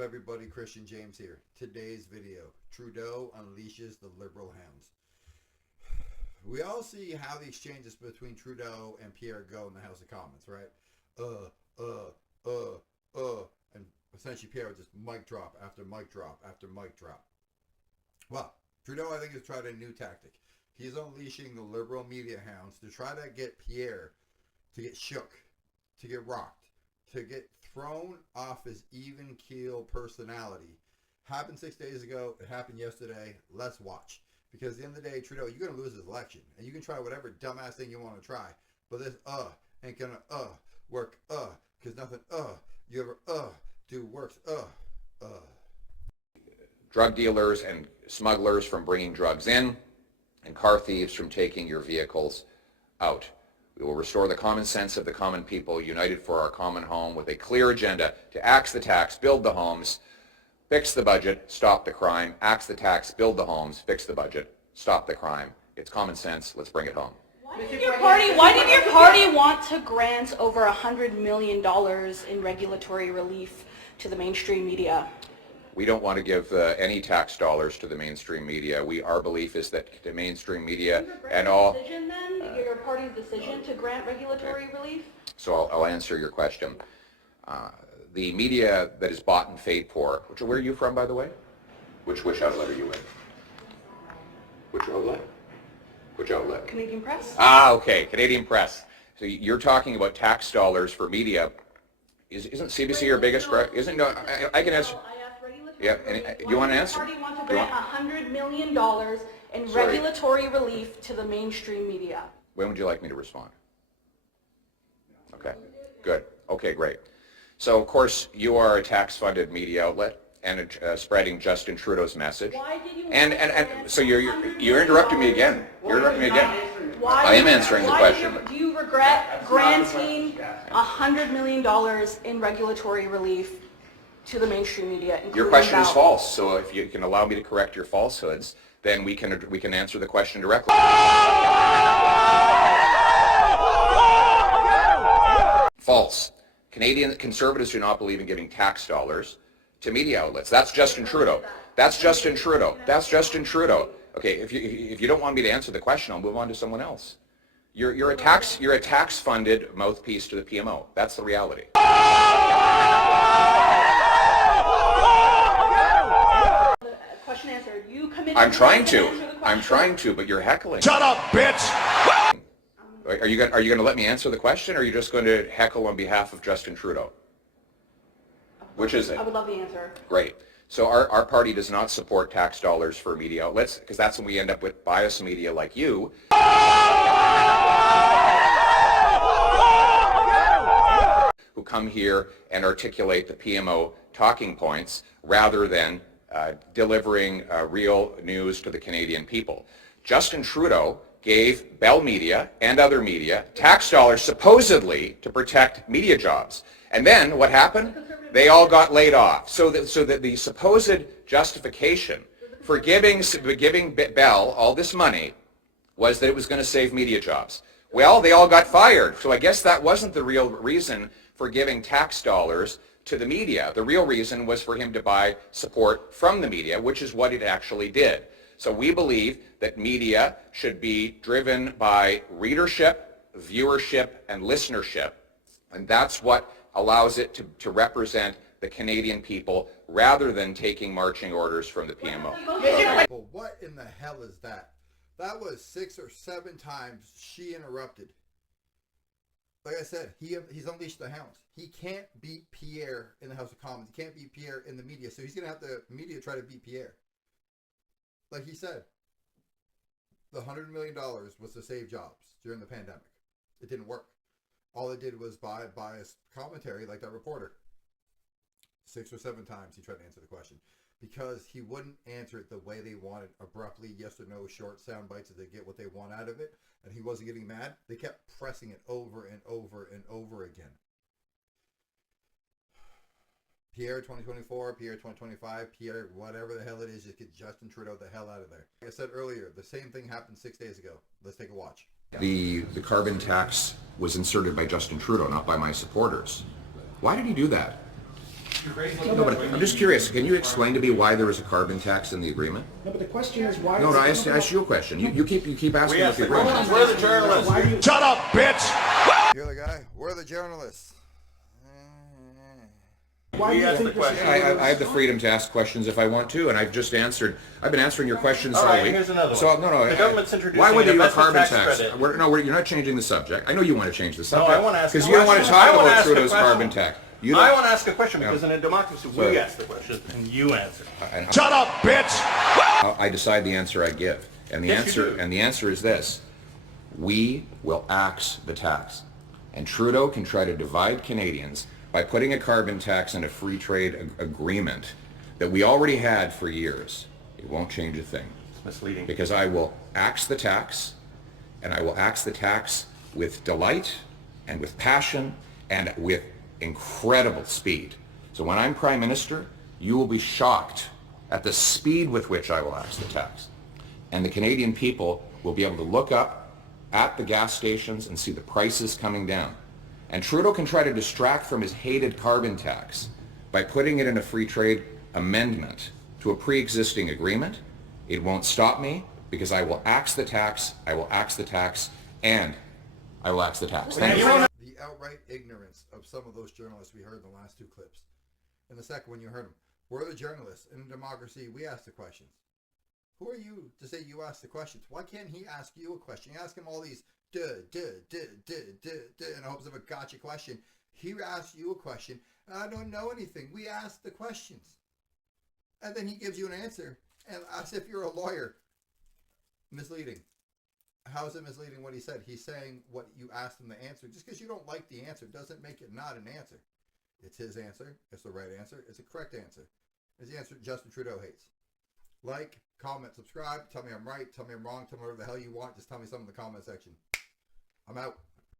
up everybody, Christian James here. Today's video, Trudeau unleashes the Liberal hounds. We all see how the exchanges between Trudeau and Pierre go in the House of Commons, right? And essentially Pierre would just mic drop after mic drop after mic drop. Well, Trudeau, I think, has tried a new tactic. He's unleashing the Liberal media hounds to try to get Pierre to get shook, to get rocked, to get thrown off his even keel personality. Happened 6 days ago. It happened yesterday. Let's watch. Because at the end of the day, Trudeau, you're going to lose this election. And you can try whatever dumbass thing you want to try. But this ain't going to work because nothing you ever do works Drug dealers and smugglers from bringing drugs in, and car thieves from taking your vehicles out. We will restore the common sense of the common people, united for our common home, with a clear agenda to axe the tax, build the homes, fix the budget, stop the crime. Axe the tax, build the homes, fix the budget, stop the crime. It's common sense. Let's bring it home. Why did your party want to grant over $100 million in regulatory relief to the mainstream media? We don't want to give any tax dollars to the mainstream media. Our belief is that the mainstream media and all... Your party's decision to grant regulatory relief? So I'll answer your question. The media that is bought and paid for, where are you from, by the way? Which outlet are you in? Which outlet? Which outlet? Canadian Press. Ah, okay, Canadian Press. So you're talking about tax dollars for media. Isn't CBC your biggest? Isn't no? I can answer. Yeah, you want to answer? Why does your party want to grant $100 million in regulatory relief to the mainstream media? When would you like me to respond? Okay, good. Okay, great. So, of course, you are a tax-funded media outlet and spreading Justin Trudeau's message. Why did you so you're interrupting me again. You're interrupting me again. I am answering the question. Do you regret granting $100 million in regulatory relief to the mainstream media? Your question is false. So if you can allow me to correct your falsehoods, then we can answer the question directly. False. Canadian Conservatives do not believe in giving tax dollars to media outlets. That's Justin Trudeau. That's Justin Trudeau. That's Justin Trudeau. Okay, if you don't want me to answer the question, I'll move on to someone else. You're a tax-funded mouthpiece to the PMO. That's the reality. Question answered. You committed. I'm trying to, but you're heckling. Shut up, bitch! Are you going to let me answer the question, or are you just going to heckle on behalf of Justin Trudeau? Which is it? I would love the answer. Great. So our party does not support tax dollars for media outlets, because that's when we end up with biased media like you. Who come here and articulate the PMO talking points rather than delivering real news to the Canadian people. Justin Trudeau gave Bell Media and other media tax dollars supposedly to protect media jobs. And then what happened? They all got laid off. So that the supposed justification for giving Bell all this money was that it was going to save media jobs. Well, they all got fired. So I guess that wasn't the real reason for giving tax dollars to the media. The real reason was for him to buy support from the media, which is what it actually did. So we believe that media should be driven by readership, viewership, and listenership. And that's what allows it to represent the Canadian people rather than taking marching orders from the PMO. Well, what in the hell is that? That was 6 or 7 times she interrupted. Like I said, he's unleashed the hounds. He can't beat Pierre in the House of Commons. He can't beat Pierre in the media. So he's going to have the media try to beat Pierre. Like he said, the $100 million was to save jobs during the pandemic. It didn't work. All it did was buy biased commentary like that reporter. 6 or 7 times he tried to answer the question. Because he wouldn't answer it the way they wanted, abruptly, yes or no, short sound bites so they get what they want out of it. And he wasn't getting mad. They kept pressing it over and over and over again. Pierre 2024, Pierre 2025, Pierre whatever the hell it is, just get Justin Trudeau the hell out of there. Like I said earlier, the same thing happened 6 days ago. Let's take a watch. The carbon tax was inserted by Justin Trudeau, not by my supporters. Why did he do that? No, but I'm just curious. Can you explain to me why there was a carbon tax in the agreement? No, but the question is why. No, I asked you a question. You keep asking asked the the agreement. question. We're the journalists. Shut up, bitch! You're the guy. We're the journalists. Why do you asked think the this question. I have the freedom to ask questions if I want to, and I've just answered. I've been answering your questions All all right, week. here's another So one. no, The government's introducing why would an you a investment carbon tax tax? credit. You're not changing the subject. I know you want to change the No, I subject want to ask because a you don't want to question. talk I wanna about ask a Trudeau's question. carbon tax. You I don't- want to ask a question because in a democracy, Sorry. we ask the question and you answer. Shut up, bitch! I decide the answer I give, and the Yes, you answer do. is this: we will axe the tax, and Trudeau can try to divide Canadians by putting a carbon tax and a free trade agreement that we already had for years. It won't change a thing. It's misleading. Because I will axe the tax, and I will axe the tax with delight and with passion and with incredible speed. So when I'm Prime Minister, you will be shocked at the speed with which I will axe the tax. And the Canadian people will be able to look up at the gas stations and see the prices coming down. And Trudeau can try to distract from his hated carbon tax by putting it in a free trade amendment to a pre-existing agreement. It won't stop me because I will axe the tax, I will axe the tax, and I will axe the tax. Thank you. The outright ignorance of some of those journalists we heard in the last two clips. And the second one you heard them. We're the journalists. In a democracy, we ask the questions. Who are you to say you ask the questions? Why can't he ask you a question? You ask him all these in hopes of a gotcha question. He asks you a question, and I don't know anything. We ask the questions. And then he gives you an answer, and as if you're a lawyer. Misleading. How is it misleading what he said? He's saying what you asked him to answer. Just because you don't like the answer doesn't make it not an answer. It's his answer. It's the right answer. It's a correct answer. It's the answer Justin Trudeau hates. Like, comment, subscribe. Tell me I'm right. Tell me I'm wrong. Tell me whatever the hell you want. Just tell me something in the comment section. I'm out.